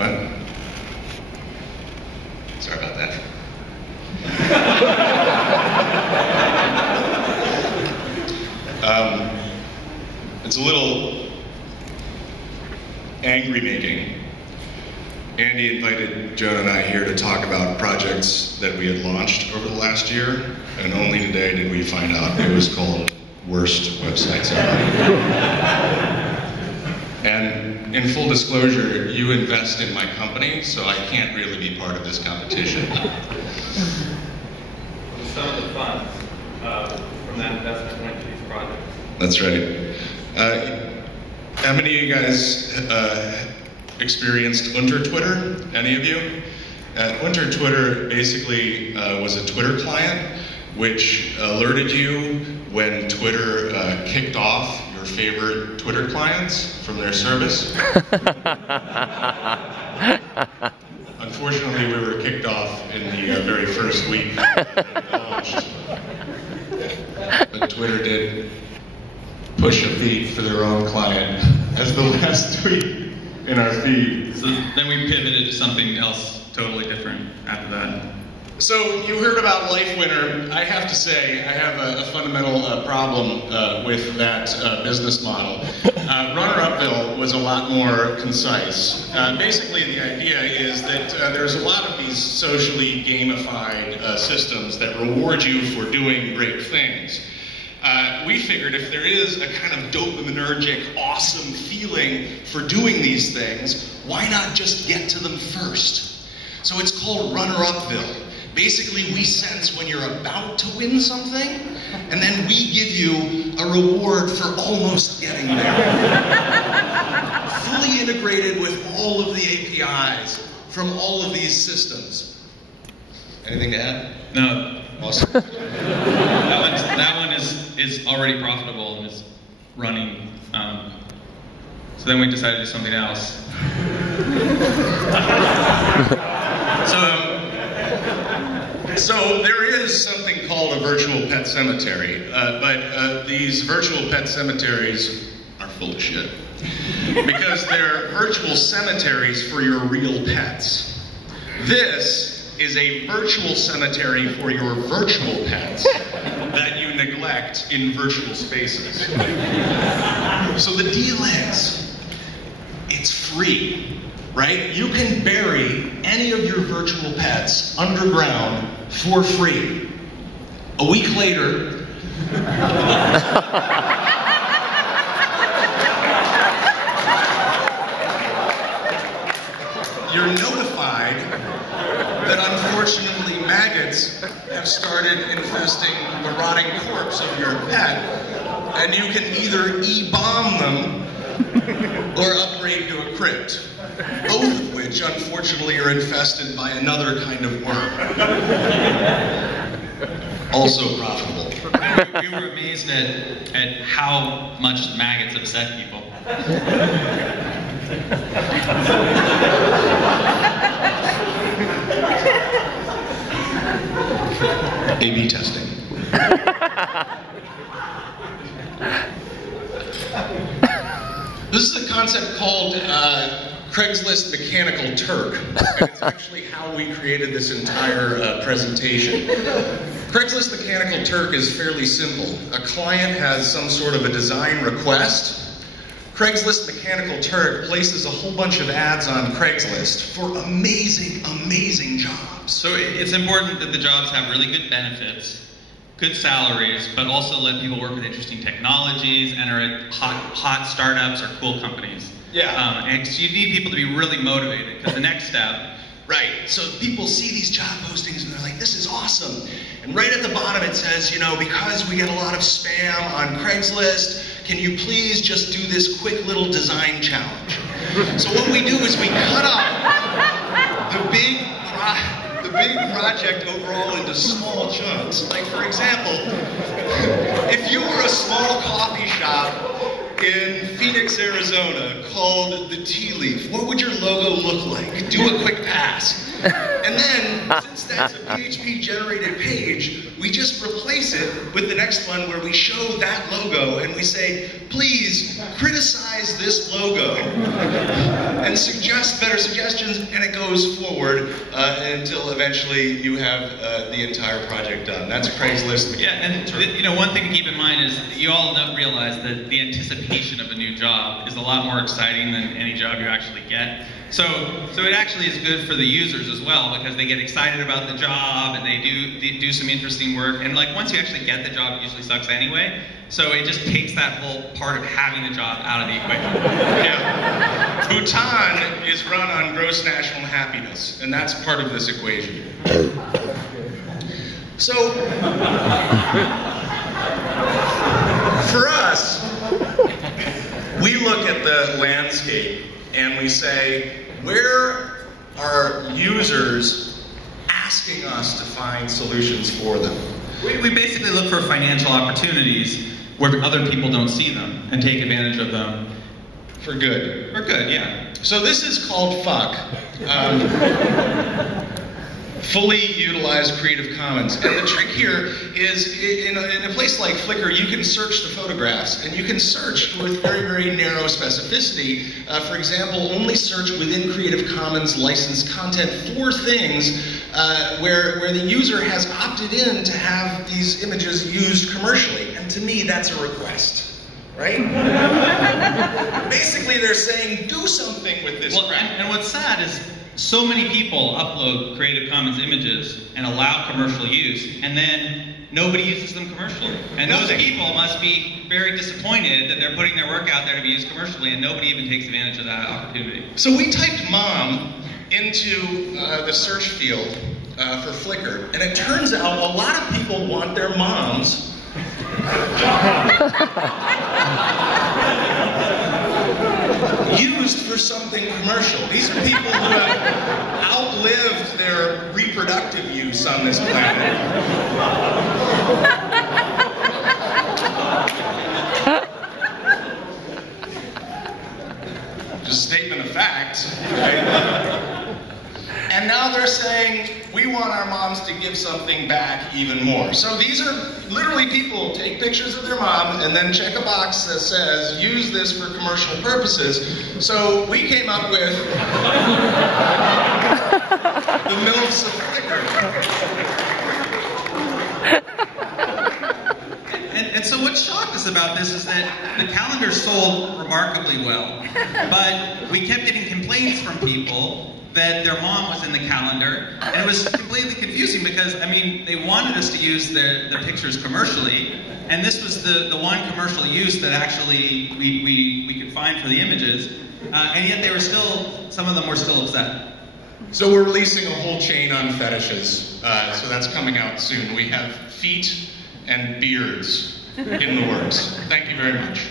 What? Sorry about that. It's a little angry making. Andy invited Jonah and I here to talk about projects that we had launched over the last year, and only today did we find out it was called Worst Websites Ever. And in full disclosure, you invest in my company, so I can't really be part of this competition. Some of the funds from that investment went to these projects. That's right. How many of you guys experienced Unter Twitter? Any of you? Unter Twitter basically was a Twitter client which alerted you when Twitter kicked off your favorite Twitter clients from their service. Unfortunately, we were kicked off in the very first week it launched. But Twitter did push a feed for their own client as the last tweet in our feed. So then we pivoted to something else totally different after that. So you heard about LifeWinner. I have to say, I have a fundamental problem with that business model. Runner-Upville was a lot more concise. Basically, the idea is that there's a lot of these socially gamified systems that reward you for doing great things. We figured if there is a kind of dopaminergic, awesome feeling for doing these things, why not just get to them first? So it's called Runner-Upville. Basically, we sense when you're about to win something, and then we give you a reward for almost getting there. Fully integrated with all of the APIs from all of these systems. Anything to add? No. Awesome. That one is already profitable and is running. So then we decided to do something else. So there is something called a virtual pet cemetery, but these virtual pet cemeteries are full of shit. Because they're virtual cemeteries for your real pets. This is a virtual cemetery for your virtual pets that you neglect in virtual spaces. So the deal is, it's free, right? You can bury any of your virtual pets underground for free. A week later, you're notified that unfortunately maggots have started infesting the rotting corpse of your pet, and you can either e-bomb them or upgrade to a crypt, both of which unfortunately are infested by another kind of worm. Also profitable. We were amazed at how much maggots upset people. A/B testing. This is a concept called Craigslist Mechanical Turk, and it's actually how we created this entire presentation. Craigslist Mechanical Turk is fairly simple. A client has some sort of a design request. Craigslist Mechanical Turk places a whole bunch of ads on Craigslist for amazing, amazing jobs. So it's important that the jobs have really good benefits, good salaries, but also let people work with interesting technologies and are at hot startups or cool companies. Yeah. And so you need people to be really motivated, because the next step. Right, so people see these job postings and they're like, this is awesome. And right at the bottom it says, you know, because we get a lot of spam on Craigslist, can you please just do this quick little design challenge? So what we do is we cut up the big project overall into small chunks. Like, for example, if you were a small coffee shop in Phoenix, Arizona, called the Tea Leaf, what would your logo look like? Do a quick pass. And then, since that's a PHP-generated page, we just replace it with the next one where we show that logo and we say, please criticize this logo and suggest better suggestions, and it goes forward until eventually you have the entire project done. That's Craigslist. Yeah, and you know, one thing to keep in mind is you all realize that the anticipation of a new job is a lot more exciting than any job you actually get. So it actually is good for the users as well, because they get excited about the job and they do some interesting work. And like once you actually get the job, it usually sucks anyway. So it just takes that whole part of having the job out of the equation. Yeah. Bhutan is run on gross national happiness, and that's part of this equation. So, for us, we look at the landscape and we say, where are users asking us to find solutions for them? We basically look for financial opportunities where other people don't see them and take advantage of them. For good. For good, yeah. So this is called FUCK. Fully utilized Creative Commons. And the trick here is, in a place like Flickr, you can search the photographs, and you can search with very, very narrow specificity. For example, only search within Creative Commons licensed content for things where the user has opted in to have these images used commercially. And to me, that's a request. Right? Basically, they're saying, do something with this crap. And what's sad is so many people upload Creative Commons images and allow commercial use, and then nobody uses them commercially. And those people must be very disappointed that they're putting their work out there to be used commercially, and nobody even takes advantage of that opportunity. So we typed mom into the search field for Flickr, and it turns out a lot of people want their moms used for something commercial. These are people who have outlived their reproductive use on this planet. Just a statement of fact, right? And now they're saying, we want our moms to give something back even more. So these are literally people who take pictures of their mom and then check a box that says, use this for commercial purposes. So we came up with the MILFs of Flickr. And so what shocked us about this is that the calendar sold remarkably well, but we kept getting complaints from people that their mom was in the calendar, and it was completely confusing because, I mean, they wanted us to use their pictures commercially, and this was the one commercial use that actually we could find for the images, and yet they were still, some of them were still upset. So we're releasing a whole chain on fetishes, so that's coming out soon. We have feet and beards in the works. Thank you very much.